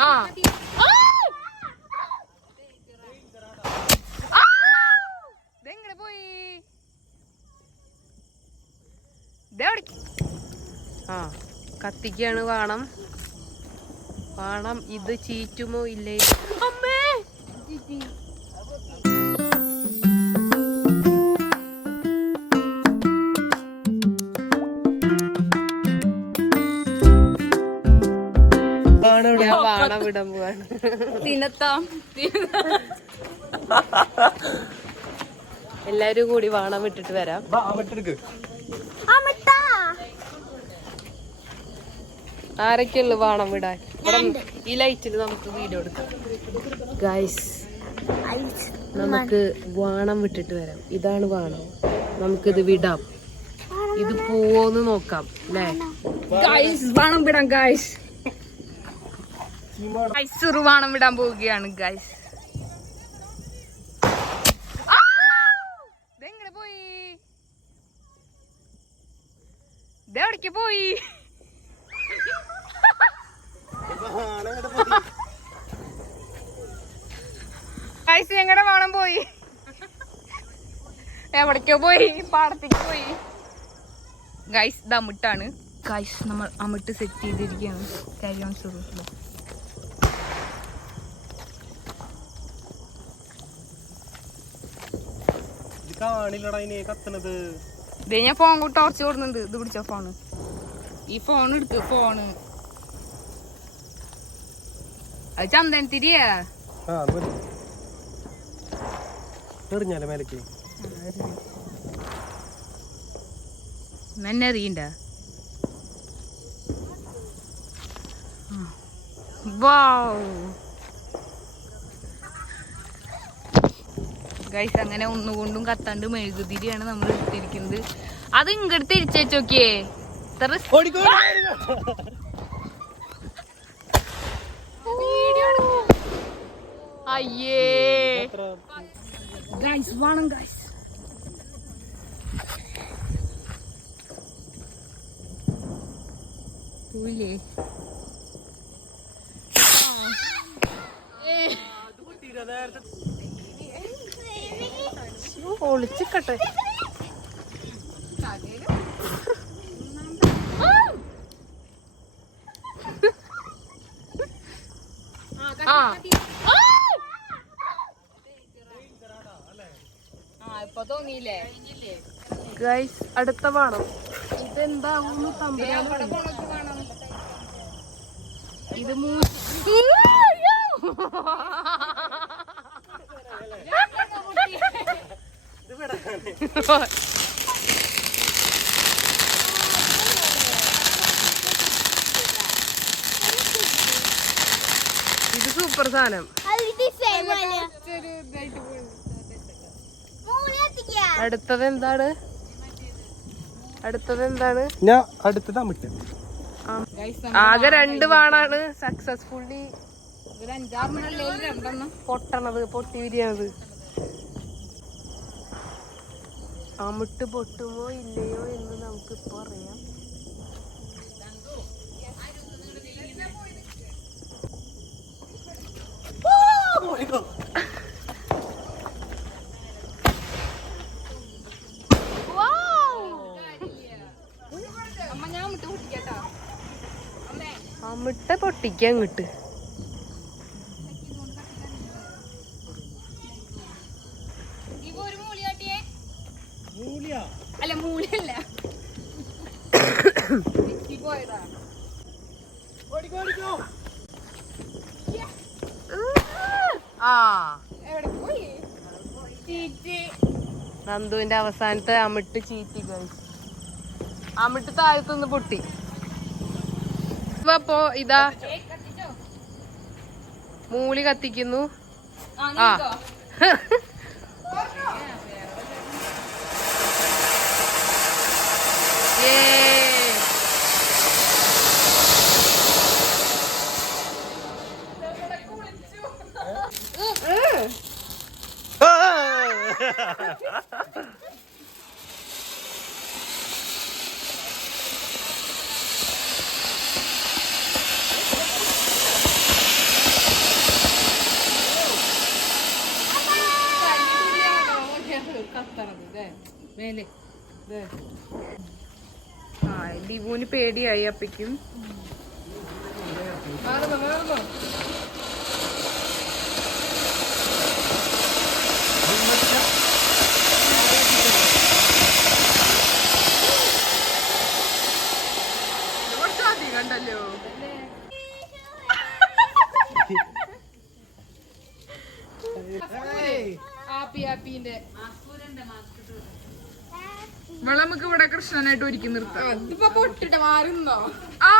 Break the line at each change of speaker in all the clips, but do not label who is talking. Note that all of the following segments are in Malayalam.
ആ. ഇതെങ്ങനെ പോയി? ആ കത്തിക്കാണ് വാണം. വാണം. ഇത് ചീറ്റുമോ ഇല്ലേ?
തിനത്താം
എല്ലാരും കൂടി വാണം വിട്ടിട്ട് വരാം. ആരൊക്കെയുള്ളു വാണം വിടാൻ? ഈ ലൈറ്റിൽ നമുക്ക് വീഡിയോ എടുക്കാം. ഗൈസ് നമുക്ക് വാണം വിട്ടിട്ട് വരാം. ഇതാണ് വാണം. നമുക്കിത് വിടാം. ഇത് പോവോന്ന് നോക്കാം അല്ലേ
ഗൈസ് വാണം വിടാം ഗൈസ് വാണം വിടാൻ പോവുകയാണ് ഗൈസ് പോയി. പോയി. ഗൈസ് എങ്ങടെ വേണം പോയി. എവിടേക്കോ പോയി? പാടത്തേക്ക് പോയി. ഗൈസ് ഇത് അമിട്ടാണ്. ഗൈസ് നമ്മൾ അമിട്ട് സെറ്റ് ചെയ്തിരിക്കുകയാണ്. കാരി ഓൺ
കാണില്ലടാ ഇനി കത്തണത്.
ദേ ഞാൻ ഫോൺ ടോർച്ച് കൊടുക്കുന്നുണ്ട്. ഇത് പിടിച്ച ഫോണ് ഈ ഫോൺ എടുക്ക് ഫോണ് അത്
അത് മതി. എറിഞ്ഞാലേ മേലേക്ക്.
എന്നെ അറിയണ്ട? ഗൈസ് അങ്ങനെ ഒന്നുകൊണ്ടും കത്താണ്ട് മെഴുകുതിരിയാണ് നമ്മൾ എടുത്തിരിക്കുന്നത്. അത് ഇങ്ങോട്ട് തിരിച്ചു നോക്കിയേ. അയ്യേ. ഗൈസ് വേണം ഗൈസ് തൂലേ
ഒളിച്ചിക്കട്ടെ. ആ.
ആ. ഇപ്പൊ തോന്നിയില്ലേ?
ഗൈസ് അടുത്ത വേണം ഇതെന്താവുന്നു
ഇത് മൂ
ഇത് സൂപ്പർ സാധനം. അടുത്തത് എന്താണ്? അടുത്തത് എന്താണ്?
ഞാൻ അടുത്തത് അമിട്ട്.
ആകെ രണ്ട് വാണാണ് സക്സസ്ഫുള്ളി പൊട്ടണത് പൊട്ടി വിരിയണത്. അമിട്ട് പൊട്ടുമോ ഇല്ലയോ എന്ന് നമുക്ക് ഇപ്പൊ അറിയാം അമിട്ട പൊട്ടിക്കാൻ കിട്ട്
ഇവ ഒരു മൂലി കാട്ടിയേ
മൂലിയാ
അല്ല മൂലല്ല പോയതാ.
നന്ദുവിന്റെ അവസാനത്തെ അമിട്ട് ചീറ്റി പോയി അമിട്ട് താഴത്തുനിന്ന് പൊട്ടി. അപ്പോ ഇതാ
മൂലി
മൂളി കത്തിക്കുന്നു.
ആ
勝
っ
たので、ね、命令。
で ആ ലിവുവിന് പേടിയായി അപ്പയ്ക്കും. കണ്ടല്ലോ.
ആപ്പി ആപ്പിന്റെ
നമുക്ക് ഇവിടെ കൃഷ്ണനായിട്ട് ഒരുക്കി നിർത്താം.
ഇതിപ്പോ പൊട്ടിട്ട് മാറുന്നോ
ആ.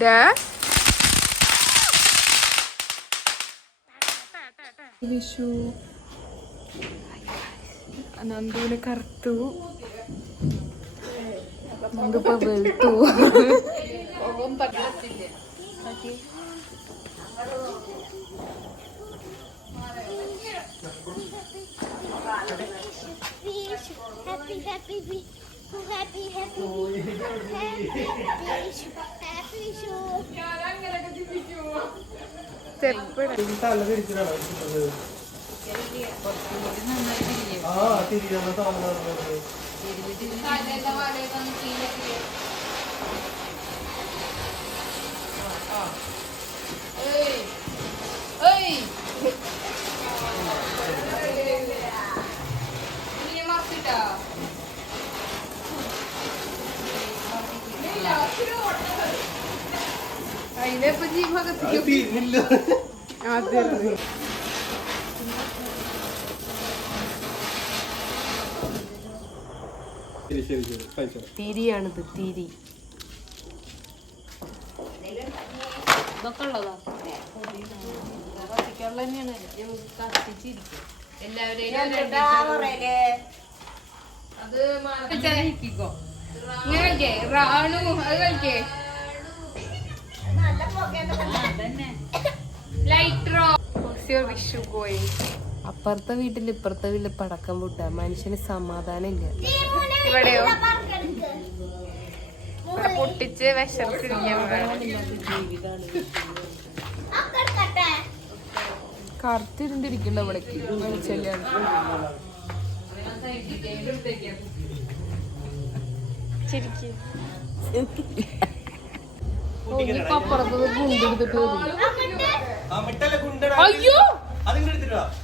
ഡേ വിഷു. നന്ദുവിന് കറുത്തു.
ഇതിപ്പോ വെളുത്തു
Happy, happy, happy, happy, happy, happy happy show.
Step
തല തിരിച്ചിട്ടാണോ ഇരിക്കുന്നത്? ഇപ്പൊ തിരിഞ്ഞ അതെ
അതിനെപ്പോ ജീവകത്ത്
അത്
തിരിയാണിത് തിരി. ഇതൊക്കെ ഉള്ളതാ കത്തിക്കാനുള്ള തന്നെയാണ് കത്തിച്ചിരിക്കും. എല്ലാവരെയും അത് മാറ്റിക്കോ
ഇങ്ങനെ കളിക്കേ? റാണു അത് കളിക്കേ? ലൈറ്ററോ വിഷു പോയി
അപ്പുറത്തെ വീട്ടിൽ ഇപ്പുറത്തെ വീട്ടിൽ പടക്കം പൊട്ട. മനുഷ്യന് സമാധാനം ഇല്ല
ഇവിടെയോ? ഇവിടെ പൊട്ടിച്ച് കറുത്തിരുണ്ടിരിക്കണ്ട ഇവിടേക്ക്. വെളിച്ചെല്ലാണ് ശരിക്കും
ഇപ്പൊ അപ്പുറത്ത് ഗുണ്ടെടുത്തിട്ട്
അയ്യോ!
ഉണ്ട്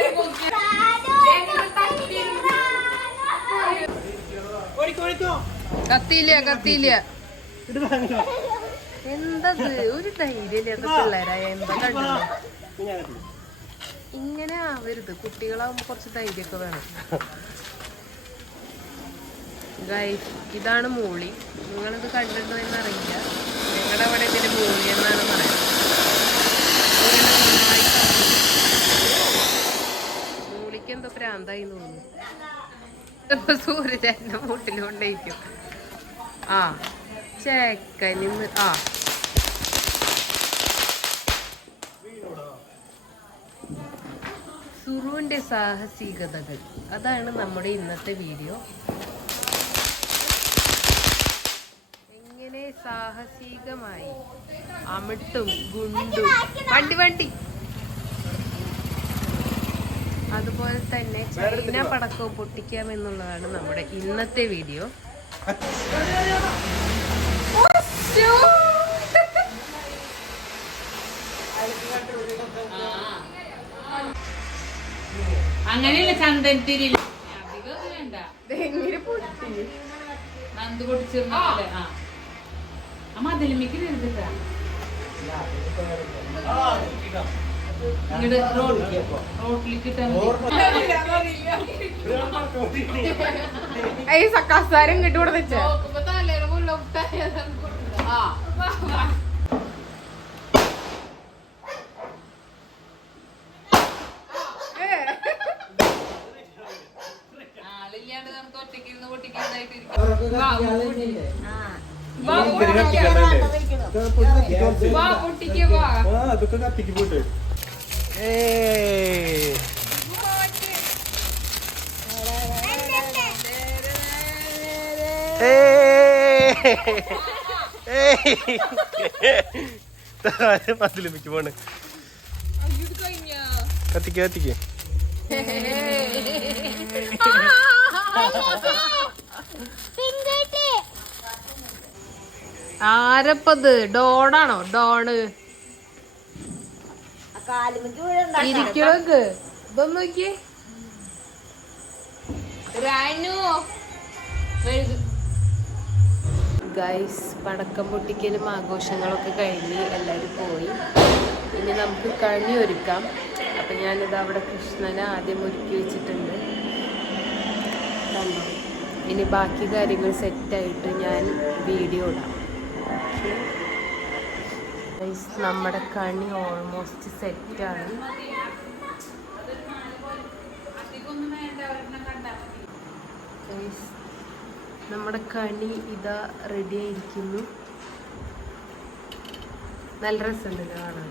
കത്തിയില്ല കത്തിയില്ല? എന്തത്? ഒരു ധൈര്യമില്ലാത്ത പിള്ളേരായ എന്താ കണ്ടത്? ഇങ്ങനെ ആവരുത്. കുട്ടികളാവുമ്പോ കുറച്ച് ധൈര്യമൊക്കെ വേണം. ഇതാണ് മൂളി. നിങ്ങളിത് കണ്ടിട്ടുണ്ടോ എന്നറിയില്ല ഞങ്ങളുടെ അവിടെ ഇതിന് മൂളി എന്നാണ് പറയുന്നത്. മൂളിക്ക് എന്തോ പ്രാന്തായി തോന്നുന്നു. സൂര്യൻ സൂര്യചേട്ടന്റെ മൂട്ടിൽ കൊണ്ടേക്കും ആ. ചേക്കനിന്ന് ആ. സാഹസികതകൾ. അതാണ് നമ്മുടെ ഇന്നത്തെ വീഡിയോ. എങ്ങനെ സാഹസികമായി അമിട്ടും ഗുണ്ടും. വണ്ടി വണ്ടി. അതുപോലെ തന്നെ ചൈന പടക്കവും പൊട്ടിക്കാമെന്നുള്ളതാണ് നമ്മുടെ ഇന്നത്തെ വീഡിയോ.
അങ്ങനെയല്ല ചന്ദനത്തിരി നന്ദ് പൊടിച്ചിരുന്നല്ലേ ആ ആ മതിലുമിക്ക് വരുന്നിട്ടാ ഇങ്ങോട്ട് റോഡ് റോട്ടിലേക്ക് ഇട്ടാ
ഈ സക്കാസാരം ഇങ്ങോട്ട് കൂടെ വെച്ച
അതൊക്കെ കത്തിക്ക് പോട്ടെ ഏ പതിലുമിക്ക് പോണ് കത്തിക്ക കത്തിക്ക
ആരപ്പത്? ഡോണാണോ? ഡോണ്. ഇരിക്കണോക്ക്. ഇപ്പം നോക്കിയേ. ഗൈസ് പടക്കം പൊട്ടിക്കലും ആഘോഷങ്ങളൊക്കെ കഴിഞ്ഞ് എല്ലാവരും പോയി. ഇനി നമുക്ക് കണി ഒരുക്കാം. അപ്പം ഞാനിത് അവിടെ കൃഷ്ണനെ ആദ്യം ഒരുക്കി വെച്ചിട്ടുണ്ട്. കണ്ടോ? ഇനി ബാക്കി കാര്യങ്ങൾ സെറ്റായിട്ട് ഞാൻ വീഡിയോ ഇടാം. ഗൈസ് നമ്മുടെ കണി ഓൾമോസ്റ്റ് സെറ്റാണ് ഗൈസ് നമ്മുടെ കണി ഇതാ റെഡി ആയിരിക്കുന്നു. നല്ല രസമുണ്ട് കാണാൻ.